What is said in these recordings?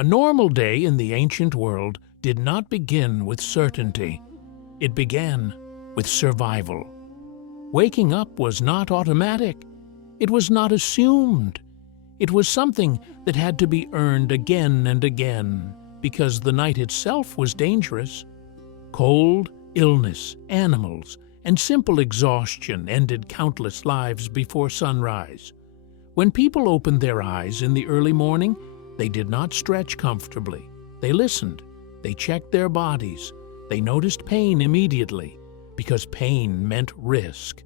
A normal day in the ancient world did not begin with certainty. It began with survival. Waking up was not automatic. It was not assumed. It was something that had to be earned again and again because the night itself was dangerous. Cold, illness, animals, and simple exhaustion ended countless lives before sunrise. When people opened their eyes in the early morning, they did not stretch comfortably. They listened. They checked their bodies. They noticed pain immediately, because pain meant risk.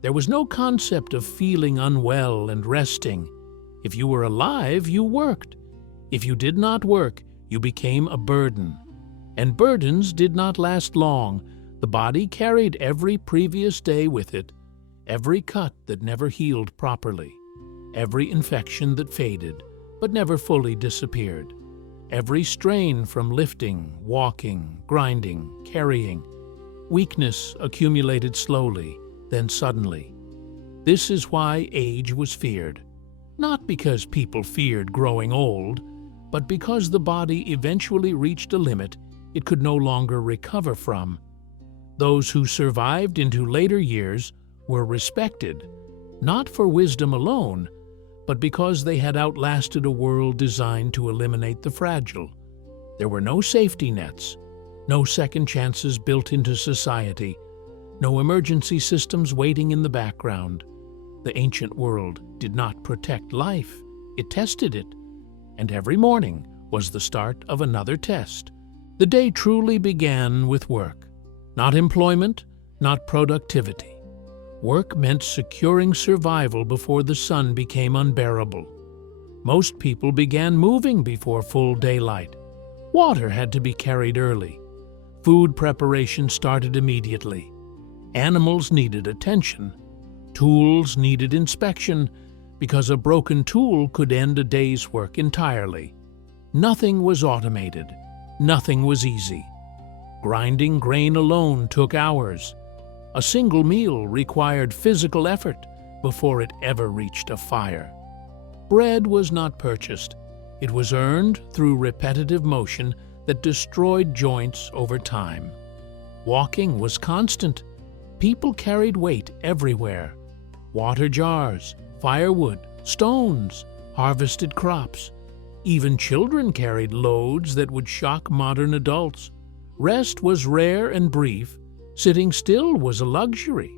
There was no concept of feeling unwell and resting. If you were alive, you worked. If you did not work, you became a burden. And burdens did not last long. The body carried every previous day with it, every cut that never healed properly, every infection that faded but never fully disappeared, every strain from lifting, walking, grinding, carrying. Weakness accumulated slowly, then suddenly. This is why age was feared. Not because people feared growing old, but because the body eventually reached a limit it could no longer recover from. Those who survived into later years were respected, not for wisdom alone, but because they had outlasted a world designed to eliminate the fragile. There were no safety nets, no second chances built into society, no emergency systems waiting in the background. The ancient world did not protect life, it tested it. And every morning was the start of another test. The day truly began with work. Not employment, not productivity. Work meant securing survival before the sun became unbearable. Most people began moving before full daylight. Water had to be carried early. Food preparation started immediately. Animals needed attention. Tools needed inspection, because a broken tool could end a day's work entirely. Nothing was automated. Nothing was easy. Grinding grain alone took hours. A single meal required physical effort before it ever reached a fire. Bread was not purchased. It was earned through repetitive motion that destroyed joints over time. Walking was constant. People carried weight everywhere. Water jars, firewood, stones, harvested crops. Even children carried loads that would shock modern adults. Rest was rare and brief. Sitting still was a luxury.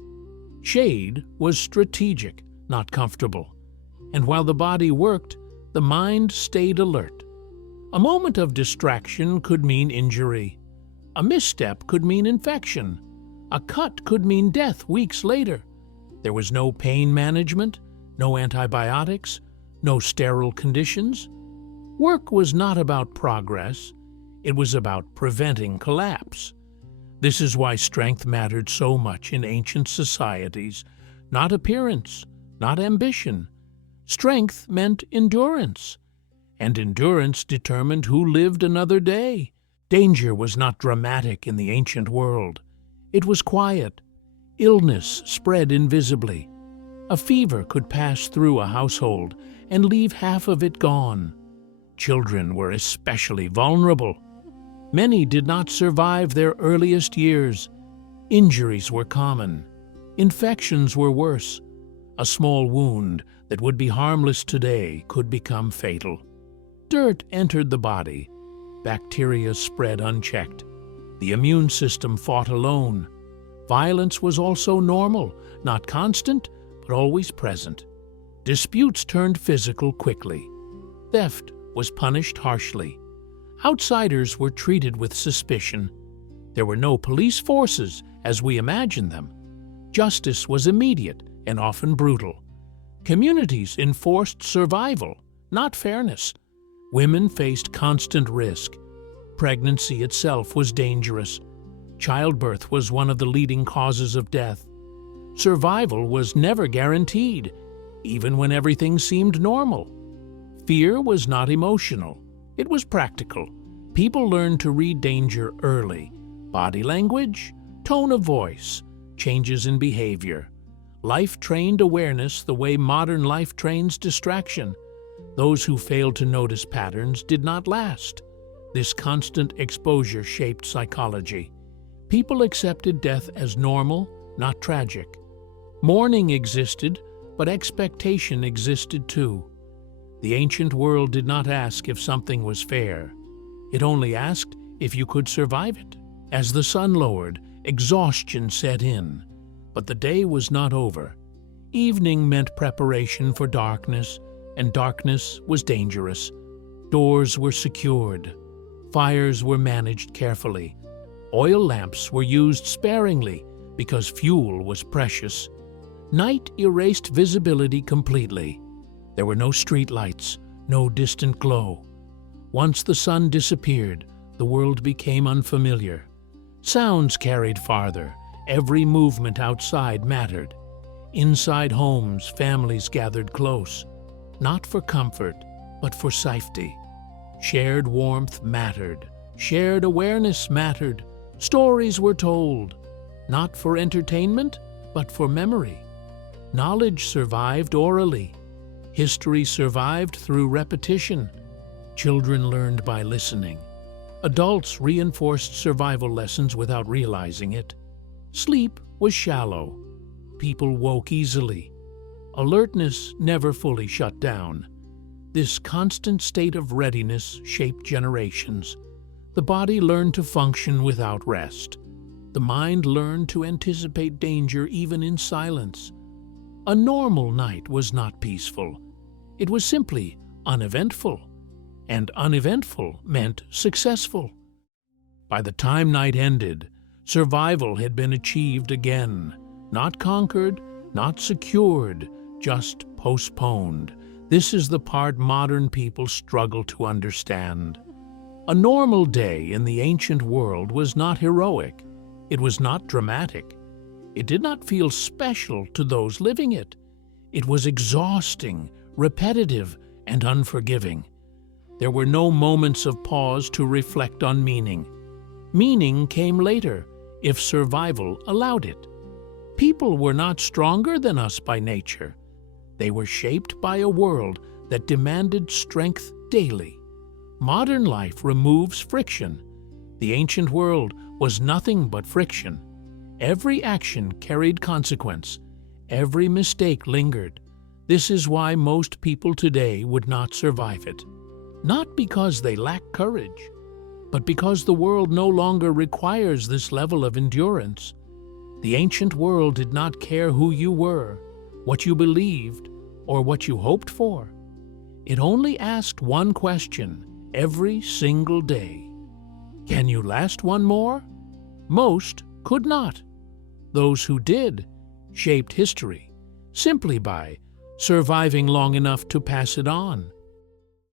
Shade was strategic, not comfortable. And while the body worked, the mind stayed alert. A moment of distraction could mean injury. A misstep could mean infection. A cut could mean death weeks later. There was no pain management, no antibiotics, no sterile conditions. Work was not about progress. It was about preventing collapse. This is why strength mattered so much in ancient societies. Not appearance, not ambition. Strength meant endurance. And endurance determined who lived another day. Danger was not dramatic in the ancient world. It was quiet. Illness spread invisibly. A fever could pass through a household and leave half of it gone. Children were especially vulnerable. Many did not survive their earliest years. Injuries were common. Infections were worse. A small wound that would be harmless today could become fatal. Dirt entered the body. Bacteria spread unchecked. The immune system fought alone. Violence was also normal, not constant, but always present. Disputes turned physical quickly. Theft was punished harshly. Outsiders were treated with suspicion. There were no police forces as we imagine them. Justice was immediate and often brutal. Communities enforced survival, not fairness. Women faced constant risk. Pregnancy itself was dangerous. Childbirth was one of the leading causes of death. Survival was never guaranteed, even when everything seemed normal. Fear was not emotional. It was practical. People learned to read danger early. Body language, tone of voice, changes in behavior. Life trained awareness the way modern life trains distraction. Those who failed to notice patterns did not last. This constant exposure shaped psychology. People accepted death as normal, not tragic. Mourning existed, but expectation existed too. The ancient world did not ask if something was fair. It only asked if you could survive it. As the sun lowered, exhaustion set in. But the day was not over. Evening meant preparation for darkness, and darkness was dangerous. Doors were secured. Fires were managed carefully. Oil lamps were used sparingly because fuel was precious. Night erased visibility completely. There were no street lights, no distant glow. Once the sun disappeared, the world became unfamiliar. Sounds carried farther. Every movement outside mattered. Inside homes, families gathered close, not for comfort, but for safety. Shared warmth mattered. Shared awareness mattered. Stories were told, not for entertainment, but for memory. Knowledge survived orally. History survived through repetition. Children learned by listening. Adults reinforced survival lessons without realizing it. Sleep was shallow. People woke easily. Alertness never fully shut down. This constant state of readiness shaped generations. The body learned to function without rest. The mind learned to anticipate danger even in silence. A normal night was not peaceful. It was simply uneventful. And uneventful meant successful. By the time night ended, survival had been achieved again. Not conquered, not secured, just postponed. This is the part modern people struggle to understand. A normal day in the ancient world was not heroic. It was not dramatic. It did not feel special to those living it. It was exhausting, repetitive, and unforgiving. There were no moments of pause to reflect on meaning. Meaning came later, if survival allowed it. People were not stronger than us by nature. They were shaped by a world that demanded strength daily. Modern life removes friction. The ancient world was nothing but friction. Every action carried consequence. Every mistake lingered. This is why most people today would not survive it. Not because they lack courage, but because the world no longer requires this level of endurance. The ancient world did not care who you were, what you believed, or what you hoped for. It only asked one question every single day. Can you last one more? Most could not. Those who did shaped history simply by surviving long enough to pass it on.